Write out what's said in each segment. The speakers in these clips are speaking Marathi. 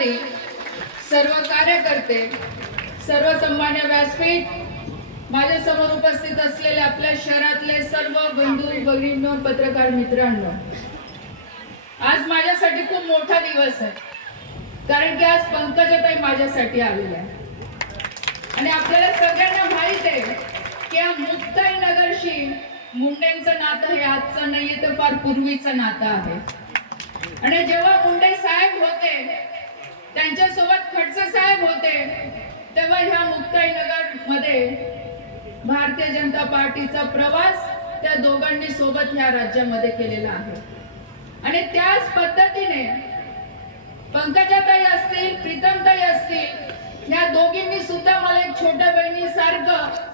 सर्व कार्यकर्ते सर्व सन्मान्य व्यासपीठ माझ्यासमोर उपस्थित असलेले आपल्या शहरातले सर्व बंधू भगिनींनो पत्रकार मित्रांनो आज माझ्यासाठी खूप मोठा दिवस आहे. कारण की आज पंकजाताई माझ्यासाठी आलेल्या आणि आपल्याला सगळ्यांना माहीत आहे की या मुक्ताई नगरशी मुंडेंचं नातं हे आजचं नाहीये तर फार पूर्वीचं नातं आहे. आणि जेव्हा मुंडे साहेब होते त्यांच्यासोबत खडसे साहेब होते. तेव्हा ह्या मुक्ताईनगरमध्ये भारतीय जनता पार्टीचा प्रवास त्या दोघांनी सोबत ह्या राज्यामध्ये केलेला आहे. आणि त्याच पद्धतीने पंकजाताई असतील प्रीतमताई असतील ह्या दोघींनी सुद्धा मला एक छोट्या बहिणीसारखं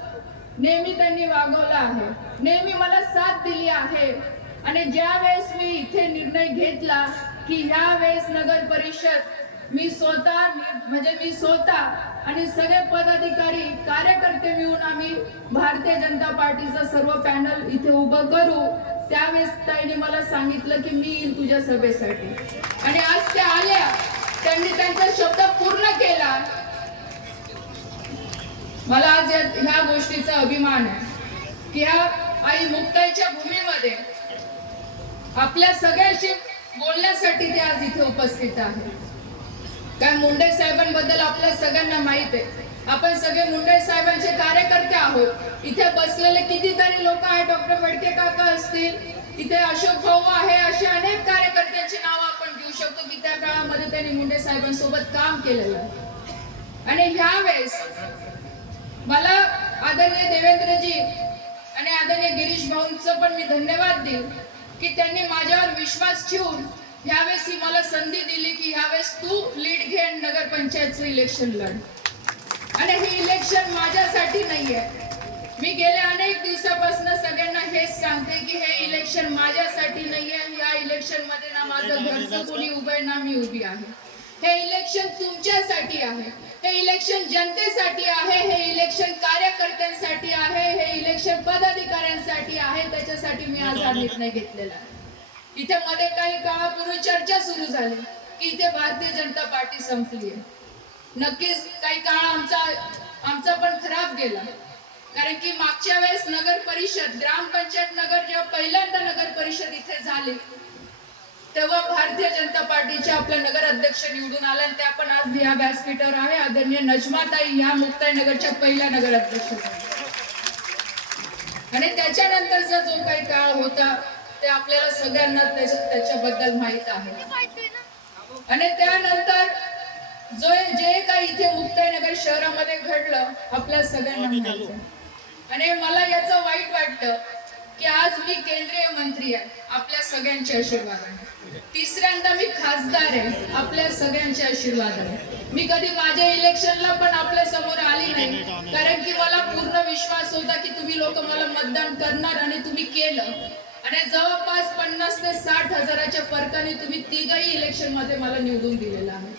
नेहमी त्यांनी वागवलं आहे. नेहमी मला साथ दिली आहे. आणि ज्या वेळेस मी इथे निर्णय घेतला की ह्या वेळेस नगर परिषद मी स्वतः म्हणजे मी स्वतः आणि सगळे पदाधिकारी कार्यकर्ते मिळून आम्ही भारतीय जनता पार्टीचं सर्व पॅनल इथे उभं करू. त्यावेळेस ताईने मला सांगितलं की मी येईल तुझ्या सभेसाठी. आणि आज त्या आल्या. त्यांनी त्यांचा शब्द पूर्ण केला. मला आज या- ह्या गोष्टीचा अभिमान आहे की ह्या आई मुक्ताईच्या भूमीमध्ये आपल्या सगळ्याशी बोलण्यासाठी ते आज इथे उपस्थित आहे काय मुंडे साहेबांबद्दल आपल्या सगळ्यांना माहीत आहे. आपण सगळे मुंडे साहेबांचे कार्यकर्ते आहोत. इथे बसलेले कितीतरी लोक आहेत डॉक्टर फडके काका असतील. इथे अशोक भाऊ आहे असे अनेक कार्यकर्त्यांची नावं आपण घेऊ शकतो. की त्या काळामध्ये त्यांनी मुंडे साहेबांसोबत काम केलेलं आहे. आणि ह्या वेळेस मला आदरणीय देवेंद्रजी आणि आदरणीय गिरीश भाऊंचं पण मी धन्यवाद देईन की त्यांनी माझ्यावर विश्वास ठेवून ह्यावेळेस ही मला संधी दिली की ह्यावेळेस तू लीड घे आणि नगरपंचायतचं इलेक्शन लढ. आणि हे इलेक्शन माझ्यासाठी नाहीये. मी गेल्या अनेक दिवसापासून सगळ्यांना हेच सांगते की हे इलेक्शन माझ्यासाठी नाहीये या इलेक्शनमध्ये ना माझं घरचं कोणी उभं ना मी उभी आहे. हे इलेक्शन तुमच्यासाठी आहे. हे इलेक्शन जनतेसाठी आहे. हे इलेक्शन कार्यकर्त्यांसाठी आहे. हे इलेक्शन पदाधिकाऱ्यांसाठी आहे. त्याच्यासाठी मी आज हा निर्णय घेतलेला आहे. इथे मध्ये काही काळापूर्वी चर्चा सुरू झाली की इथे भारतीय जनता पार्टी संपली आहे. नक्कीच काही काळ आमचा आमचा पण खराब गेला. कारण की मागच्या वेळेस नगर परिषद ग्रामपंचायत नगर जेव्हा पहिल्यांदा नगर परिषद इथे झाली तेव्हा भारतीय जनता पार्टीचे आपल्या नगर अध्यक्ष निवडून आला आणि त्या पण आज या व्यासपीठावर आहे. आदरणीय नजमाताई ह्या मुक्ताई नगरच्या पहिल्या नगर अध्यक्ष आणि त्याच्यानंतरचा जो काही काळ होता ते आपल्याला सगळ्यांना त्याच्या- त्याच्याबद्दल माहीत आहे. आणि त्यानंतर जो जे काही इथे मुक्ताईनगर शहरामध्ये घडलं आपल्या सगळ्यांना माहीत आहे. आणि मला याचं वाईट वाटतं की आज मी केंद्रीय मंत्री आहे आपल्या सगळ्यांच्या आशीर्वादाने तिसऱ्यांदा मी खासदार आहे आपल्या सगळ्यांच्या आशीर्वादाने मी कधी माझ्या इलेक्शनला पण आपल्यासमोर आली नाही. कारण की मला पूर्ण विश्वास होता की तुम्ही लोक मला मतदान करणार आणि तुम्ही केलं. आणि जवळपास पन्नास ते साठ हजाराच्या फरकाने तुम्ही तिघही इलेक्शनमध्ये मला निवडून दिलेला आहे.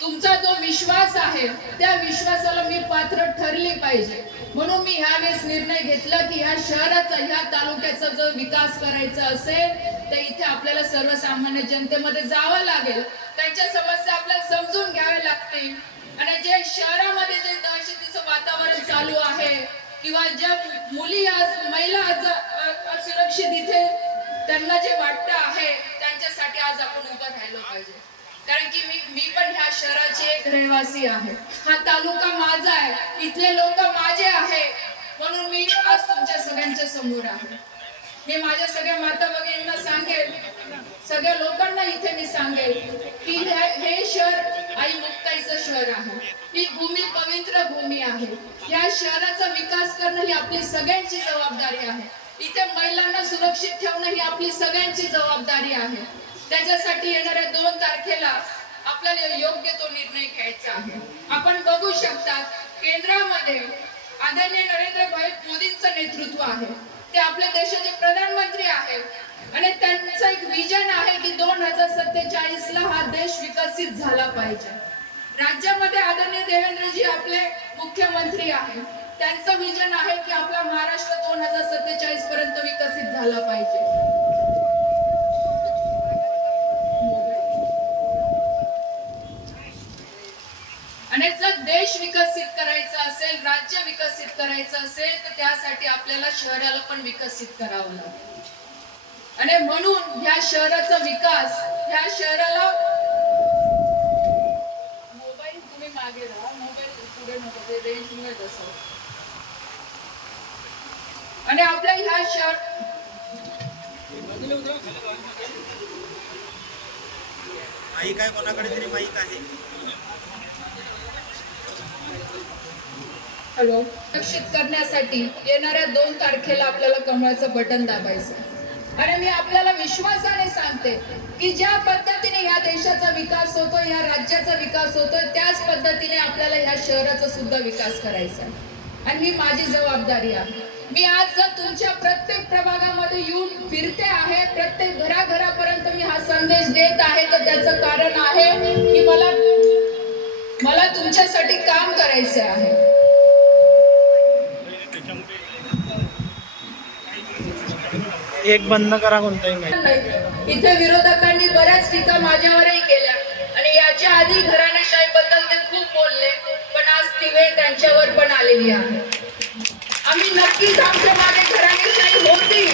तुमचा जो विश्वास आहे त्या विश्वासाला मी पात्र ठरली पाहिजे. म्हणून मी ह्यावेळेस निर्णय घेतला की ह्या शहराचा ह्या तालुक्याचा जर विकास करायचा असेल तर इथे आपल्याला सर्वसामान्य जनतेमध्ये जावं लागेल. त्यांच्या समस्या आपल्याला समजून घ्याव्या लागतील. आणि जे शहरामध्ये जे दहशतीचं वातावरण चालू आहे किंवा ज्या मुली आज महिला आज लक्ष असुरक्षित त्यांना जे वाटतं आहे त्यांच्यासाठी आज आपण उभं राहिलो पाहिजे. कारण की मी मी पण ह्या शहराची एक रहिवासी आहे. हा तालुका माझा आहे. इथले लोक माझे आहे. म्हणून मी आज तुमच्या सगळ्यांच्या समोर आहे. मी माझ्या सगळ्या माता भगिनींना सांगेल सगळ्या लोकांना इथे मी सांगेल की हे शहर आई मुक्ताईचं शहर आहे. ही भूमी पवित्र भूमी आहे. या शहराचा विकास करणं ही आपली सगळ्यांची जबाबदारी आहे. इथे महिलांना सुरक्षित ठेवणं ही आपली सगळ्यांची जबाबदारी आहे. त्याच्यासाठी येणाऱ्या दोन तारखेला आपल्याला योग्य तो निर्णय घ्यायचा आहे. आपण बघू शकता केंद्रामध्ये आदरणीय नरेंद्र भाई मोदींचं नेतृत्व आहे. ते आपल्या देशाचे प्रधानमंत्री आहेत. आणि त्यांचं एक विजन आहे की दोन हजार सत्तेचाळीस ला हा देश विकसित झाला पाहिजे. राज्यामध्ये आदरणीय देवेंद्रजी आपले मुख्यमंत्री आहेत. त्यांचं विजन आहे की आपला महाराष्ट्र दोन हजार सत्तेचाळीस पर्यंत विकसित झाला पाहिजे. आणि जर देश विकसित करायचा असेल राज्य विकसित करायचं असेल तर त्यासाठी आपल्याला शहराला पण विकसित करावं लागेल. आणि म्हणून या शहराचा विकास या शहराला मोबाईल तुम्ही मागे राहा मोबाईल पुढे नको ते रेंज मुळे तसं आणि आपल्या ह्या शहर माईक आहे कोणाकडे तरी माईक आहे? हॅलो. लक्षित करण्यासाठी येणाऱ्या दोन तारखेला आपल्याला कमळाचं बटन दाबायचं. आणि मी आपल्याला विश्वासाने सांगते की ज्या पद्धतीने या देशाचा विकास होतो या राज्याचा विकास होतो त्याच पद्धतीने आपल्याला ह्या शहराचा सुद्धा विकास करायचा आहे. आणि ही माझी जबाबदारी आहे. मी आज जर तुमच्या प्रत्येक प्रभागामध्ये येऊन फिरते आहे प्रत्येक घराघरापर्यंत मी हा संदेश देत आहे तर त्याचं कारण आहे की मला मला तुमच्यासाठी काम करायचे आहे. एक बंद करा कोणताही इथे विरोधकांनी बऱ्याच टीका माझ्यावरही केल्या आणि याच्या आधी घराणेशाही बद्दल ते खूप बोलले पण आज ती वेळ त्यांच्यावर पण आलेली आहे. आम्ही नक्कीच आमच्या मागे घराणेशाही होती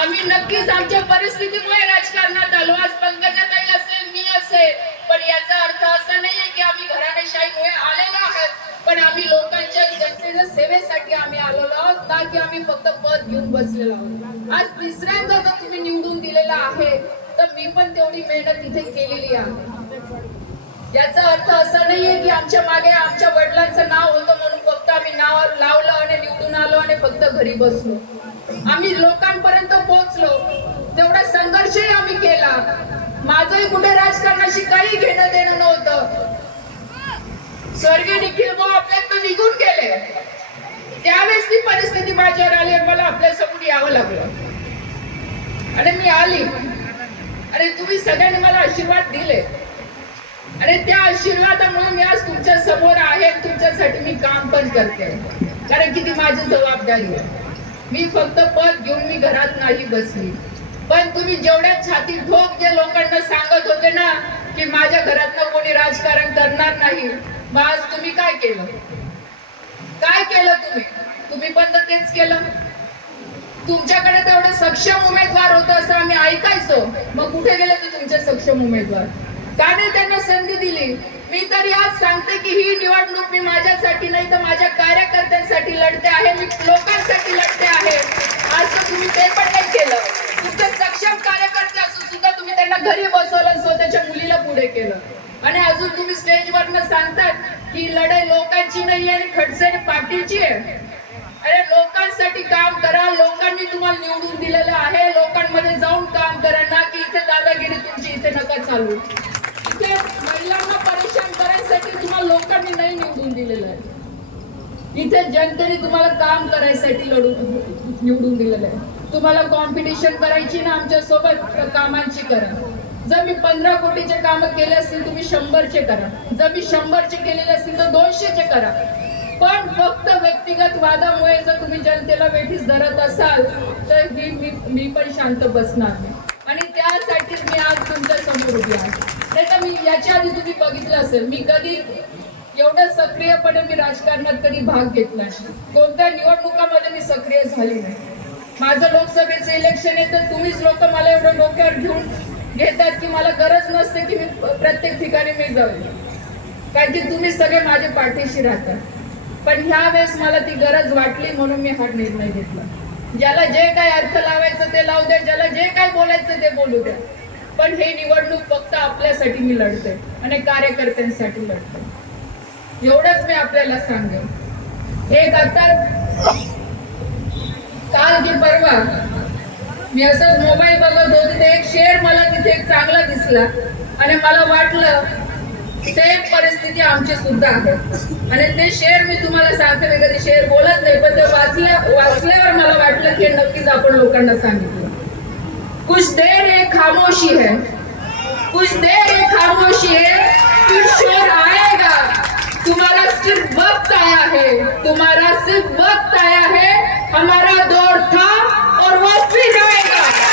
आम्ही नक्कीच आमच्या परिस्थितीमुळे राजकारणात आलो आज पंकजाताई असेल मी असेल. पण याचा अर्थ असा नाहीये की आम्ही घराणेशाहीमुळे आलेलो आहोत. पण आम्ही लोकांच्या जनतेच्या सेवेसाठी आम्ही आलेलो आहोत ना की आम्ही फक्त पद घेऊन बसलेलो आहोत. आज तिसऱ्यांदा जर तुम्ही निवडून दिलेला आहे तर मी पण तेवढी मेहनत इथे केलेली आहे. याचा अर्थ असा नाहीये की आमच्या मागे आमच्या वडिलांचं नाव होतं म्हणून फक्त आम्ही नाव लावलं आणि निवडून आलो आणि फक्त घरी बसलो. आम्ही लोकांपर्यंत पोहोचलो. तेवढा संघर्षही आम्ही केला. माझंही कुठे राजकारणाशी काही घेणं देणं नव्हतं. स्वर्गीय निखिल भाऊ आपल्यातून निघून गेले. त्यावेळेस ती परिस्थिती माझ्यावर आली आणि मला आपल्यासमोर यावं लागलं. आणि मी आली. आणि तुम्ही सगळ्यांनी मला आशीर्वाद दिले. आणि त्या आशीर्वादामुळे मी आज तुमच्यासमोर आहे तुमच्यासाठी मी काम पण करते. कारण की ती माझी जबाबदारी आहे. मी फक्त पद घेऊन मी घरात नाही बसली. पण तुम्ही जेवढ्या छाती ठोक जे लोकांना सांगत होते ना की माझ्या घरातनं कोणी राजकारण करणार नाही मग आज तुम्ही काय केलं? काय केलं तुम्ही? तुम्ही पण तर तेच केलं. तुमच्याकडे तेवढं सक्षम उमेदवार होतं असं आम्ही ऐकायचो. मग कुठे गेले ते तुमचे सक्षम उमेदवार? का नाही त्यांना संधी दिली. मी तरी आज सांगते की ही निवडणूक मी माझ्यासाठी नाही तर माझ्या कार्यकर्त्यांसाठी लढते आहे. मी लोकांसाठी लढते आहे. आज तर तुम्ही ते पण नाही केलं. तुमचे सक्षम कार्यकर्ते असून सुद्धा तुम्ही त्यांना घरी बसवलं स्वतःच्या मुलीला पुढे केलं. आणि अजून तुम्ही स्टेजवरनं सांगतात की लढाई लोकांची नाही आणि खडसे पाठीची पाटीलची आहे. अरे लोकांसाठी काम करा. लोकांनी तुम्हाला निवडून दिलेलं आहे. लोकांमध्ये जाऊन काम करा. ना की इथे दादागिरी तुमची इथे नका चालू. तुम्हाला लोकांनी नाही निवडून दिलेलं आहे. इथे जनतेने तुम्हाला काम करायसाठी लढून निवडून दिलेलं आहे. तुम्हाला कॉम्पिटिशन करायची ना आमच्यासोबत कामांची करा. जर मी पंधरा कोटीचे काम केले असतील तुम्ही शंभरचे करा. जर मी शंभरचे केलेले असतील तर दोनशेचे करा. पण फक्त व्यक्तिगत वादामुळे जर तुम्ही जनतेला वेठीस धरत असाल तर ही मी मी पण शांत बसणार नाही. आणि त्यासाठीच मी आज तुमच्यासमोर उभी आहे. नाही तर मी याच्या आधी तुम्ही बघितलं असेल मी कधी एवढं सक्रियपणे मी राजकारणात कधी भाग घेतला नाही. कोणत्या निवडणुकामध्ये मी सक्रिय झाली नाही. माझं लोकसभेचं इलेक्शन येतं तुम्हीच लोक मला एवढं डोक्यावर घेऊन घेतात की मला गरज नसते की मी प्रत्येक ठिकाणी मी जाऊ. कारण की तुम्ही सगळे माझे पाठीशी राहतात पण ह्या वेळेस मला ती गरज वाटली म्हणून मी हा निर्णय घेतला. ज्याला जे काय अर्थ लावायचं ते लावू द्या ज्याला जे काय बोलायचं ते बोलू द्या. पण हे निवडणूक फक्त आपल्यासाठी मी लढते आणि कार्यकर्त्यांसाठी लढते. एवढंच मी आपल्याला सांगेन. एक आता काल की परवा मी असंच मोबाईल बघत होते ते एक शेर मला तिथे एक चांगला दिसला आणि मला वाटलं सेम परिस्थिती आमची सुद्धा आहे. आणि ते शेअर मी तुम्हाला सांगते मी कधी शेअर बोलत नाही पण ते वाचल्या वाचल्यावर मला वाटलं की नक्कीच आपण लोकांना सांगितलं. कुछ देर एक खामोशी है। कुछ देर एक खामोशी है फिर शोर आएगा। तुम्हारा सिर्फ वक्त आया है। तुम्हारा सिर्फ वक्त आया है। हमारा दौर था और वो फिर आएगा